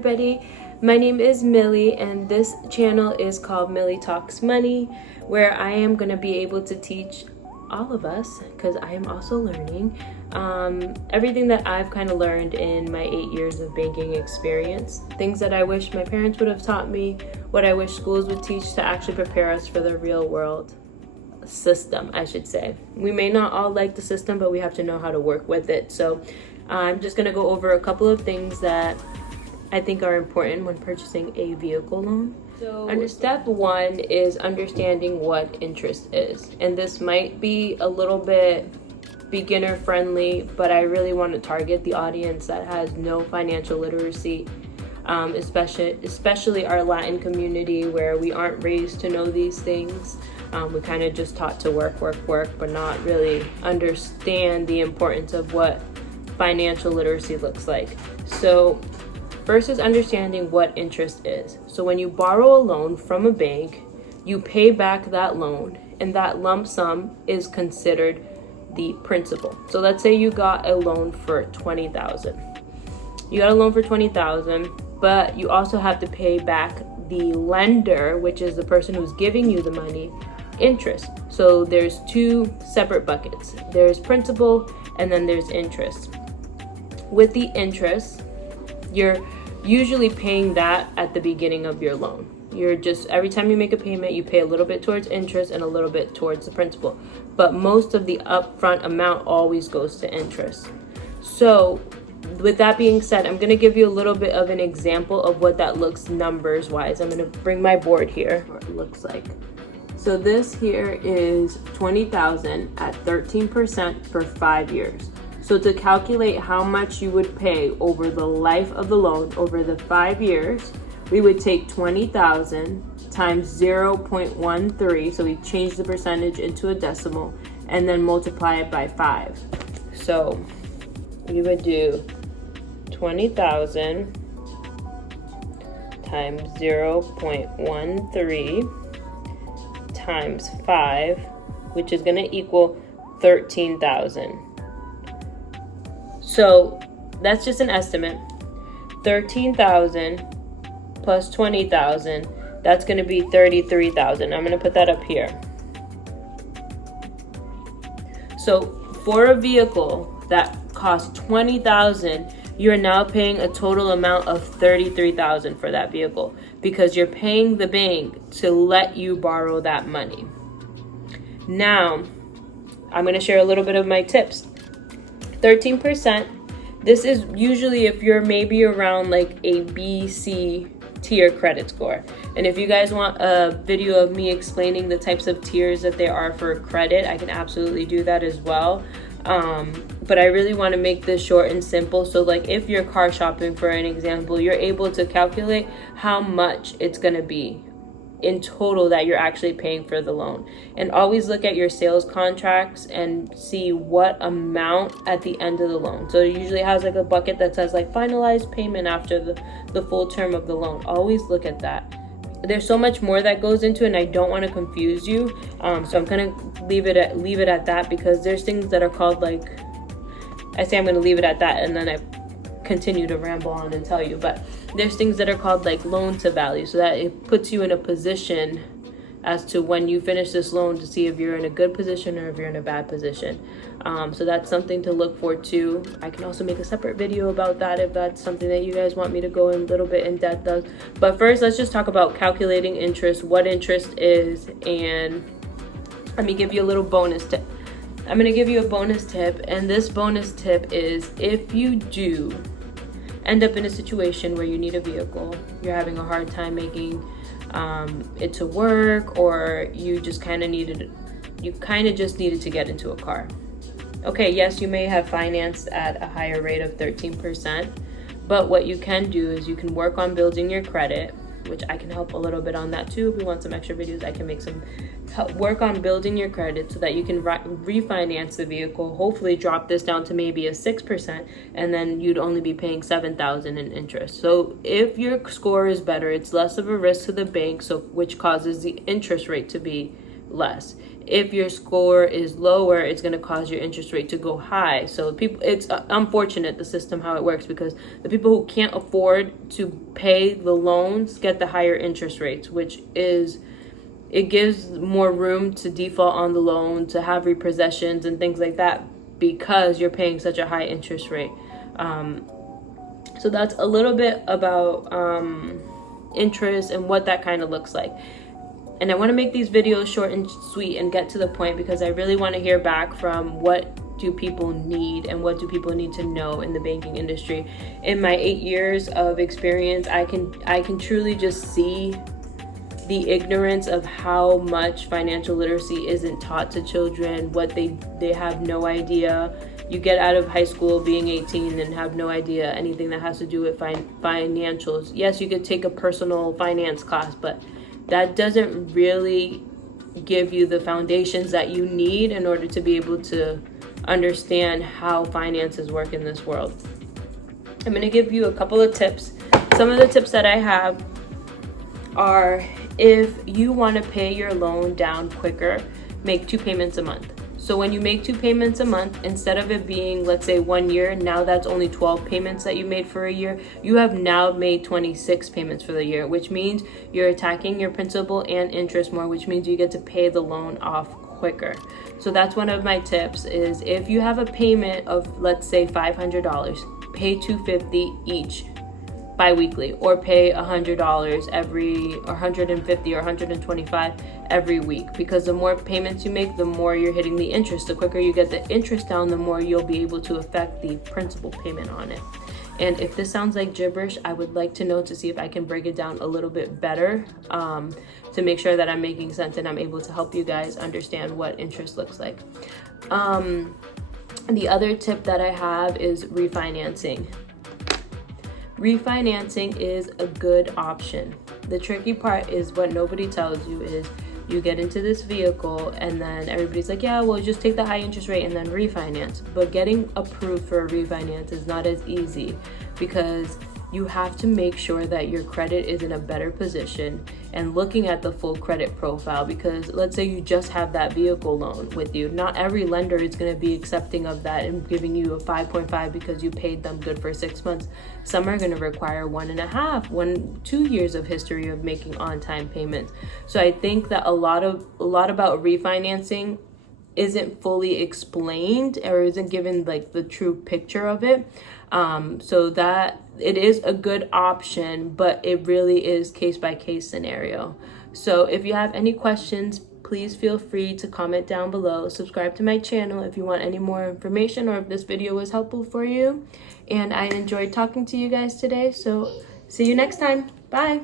everybody. My name is Millie and this channel is called Millie Talks Money, where I am going to be able to teach all of us, because I am also learning, everything that I've kind of learned in my 8 years of banking experience. Things that I wish my parents would have taught me, what I wish schools would teach to actually prepare us for the real world system, I should say. We may not all like the system, but we have to know how to work with it. So I'm just going to go over a couple of things that I think are important when purchasing a vehicle loan. So under step one is understanding what interest is. And this might be a little bit beginner friendly, but I really want to target the audience that has no financial literacy, especially our Latin community, where we aren't raised to know these things. We kind of just taught to work, but not really understand the importance of what financial literacy looks like. So first is understanding what interest is. So when you borrow a loan from a bank, you pay back that loan, and that lump sum is considered the principal. So let's say you got a loan for $20,000. You got a loan for $20,000, but you also have to pay back the lender, which is the person who's giving you the money, interest. So there's two separate buckets. There's principal and then there's interest. With the interest, you're usually paying that at the beginning of your loan. You're just, every time you make a payment, you pay a little bit towards interest and a little bit towards the principal. But most of the upfront amount always goes to interest. So with that being said, I'm going to give you a little bit of an example of what that looks numbers wise. I'm going to bring my board here, what it looks like. So this here is $20,000 at 13% for 5 years. So to calculate how much you would pay over the life of the loan over the 5 years, we would take 20,000 times 0.13. So we change the percentage into a decimal and then multiply it by 5. So we would do 20,000 times 0.13 times 5, which is going to equal 13,000. So that's just an estimate. 13,000 plus 20,000, that's going to be 33,000. I'm going to put that up here. So for a vehicle that costs 20,000, you're now paying a total amount of 33,000 for that vehicle, because you're paying the bank to let you borrow that money. Now, I'm going to share a little bit of my tips. 13%, this is usually if you're maybe around like a B, C tier credit score. And if you guys want a video of me explaining the types of tiers that there are for credit, I can absolutely do that as well. But I really want to make this short and simple. So like if you're car shopping, for an example, you're able to calculate how much it's going to be in total that you're actually paying for the loan. And always look at your sales contracts and see what amount at the end of the loan. So it usually has like a bucket that says like finalized payment after the full term of the loan. Always look at that. There's so much more that goes into it, and I don't want to confuse you. So I'm gonna leave it at that, because there's things that are called like, I say I'm gonna leave it at that, and then I continue to ramble on and tell you. But there's things that are called like loan to value, so that it puts you in a position as to when you finish this loan to see if you're in a good position or if you're in a bad position. So that's something to look for too. I can also make a separate video about that if that's something that you guys want me to go in a little bit in depth of. But first, let's just talk about calculating interest, what interest is, and let me give you a little bonus tip. I'm going to give you a bonus tip, and this bonus tip is if you do end up in a situation where you need a vehicle, you're having a hard time making it to work, or you just kind of just needed to get into a car. Okay, yes, you may have financed at a higher rate of 13%, but what you can do is you can work on building your credit, which I can help a little bit on that too. If you want some extra videos, I can make some work on building your credit so that you can refinance the vehicle, hopefully drop this down to maybe a 6%, and then you'd only be paying $7,000 in interest. So if your score is better, it's less of a risk to the bank, so which causes the interest rate to be less. If your score is lower, it's going to cause your interest rate to go high. So people, it's unfortunate, the system, how it works, because the people who can't afford to pay the loans get the higher interest rates, which is, it gives more room to default on the loan, to have repossessions and things like that, because you're paying such a high interest rate. So that's a little bit about interest and what that kind of looks like. And I want to make these videos short and sweet and get to the point, because I really want to hear back from what do people need and what do people need to know in the banking industry. In my 8 years of experience, I can truly just see the ignorance of how much financial literacy isn't taught to children, what they have no idea. You get out of high school being 18 and have no idea anything that has to do with financials. Yes, you could take a personal finance class, but that doesn't really give you the foundations that you need in order to be able to understand how finances work in this world. I'm going to give you a couple of tips. Some of the tips that I have are, if you want to pay your loan down quicker, make 2 payments a month. So when you make 2 payments a month, instead of it being, let's say, 1 year, now that's only 12 payments that you made for a year, you have now made 26 payments for the year, which means you're attacking your principal and interest more, which means you get to pay the loan off quicker. So that's one of my tips, is if you have a payment of, let's say, $500, pay $250 each bi-weekly, or pay $100 every, or $150 or $125 every week, because the more payments you make, the more you're hitting the interest. The quicker you get the interest down, the more you'll be able to affect the principal payment on it. And if this sounds like gibberish, I would like to know, to see if I can break it down a little bit better, to make sure that I'm making sense and I'm able to help you guys understand what interest looks like. The other tip that I have is refinancing. Refinancing is a good option. The tricky part is, what nobody tells you is, you get into this vehicle and then everybody's like, yeah, well, just take the high interest rate and then refinance. But getting approved for a refinance is not as easy, because you have to make sure that your credit is in a better position, and looking at the full credit profile, because let's say you just have that vehicle loan with you. Not every lender is going to be accepting of that and giving you a 5.5 because you paid them good for 6 months. Some are going to require 1.5, 2 years of history of making on-time payments. So I think that a lot about refinancing isn't fully explained, or isn't given like the true picture of it. So that it is a good option, but it really is case by case scenario. So if you have any questions, please feel free to comment down below. Subscribe to my channel if you want any more information, or if this video was helpful for you. And I enjoyed talking to you guys today. So see you next time. Bye.